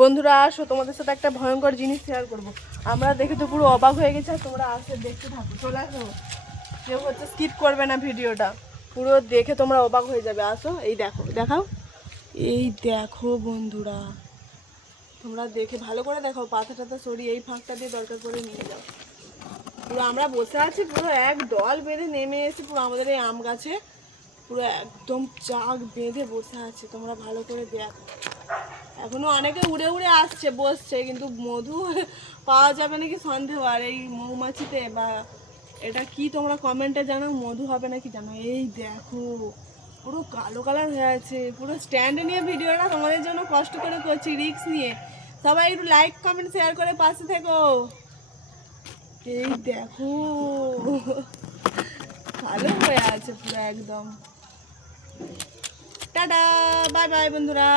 বন্ধুরা আসো, তোমাদের সাথে একটা ভয়ঙ্কর জিনিস শেয়ার করবো। আমরা দেখে তো পুরো অবাক হয়ে গেছি, আর তোমরা আসে দেখতে থাকো। চলে আসো, কেউ হচ্ছে স্কিপ করবে না ভিডিওটা, পুরো দেখে তোমরা অবাক হয়ে যাবে। আসো, এই দেখো, দেখাও, এই দেখো বন্ধুরা, তোমরা দেখে ভালো করে দেখো, পাতা টাতা সরিয়ে এই ফাঁকটা দিয়ে দরকার করে নিয়ে যাও। পুরো আমরা বসে আছি, পুরো এক দল বেঁধে নেমে এসে পুরো আমাদের এই আম গাছে পুরো একদম চাক বেঁধে বসে আছে। তোমরা ভালো করে দেখো, এখনো অনেকে উড়ে উড়ে আসছে, বসছে, কিন্তু মধু পাওয়া যাবে নাকি সন্দেহ। আর এই মৌমাছিতে বা এটা কি তোমরা কমেন্টে জানাও, মধু হবে নাকি জানো। এই দেখো পুরো কালো কালার হয়ে আছে। পুরো স্ট্যান্ডে নিয়ে ভিডিওটা তোমাদের জন্য কষ্ট করে করছি, রিস্ক নিয়ে। সবাই একটু লাইক কমেন্ট শেয়ার করে পাশে থেকো। এই দেখো কালো হয়ে আছে পুরো একদম। টাটা, বাই বাই বন্ধুরা।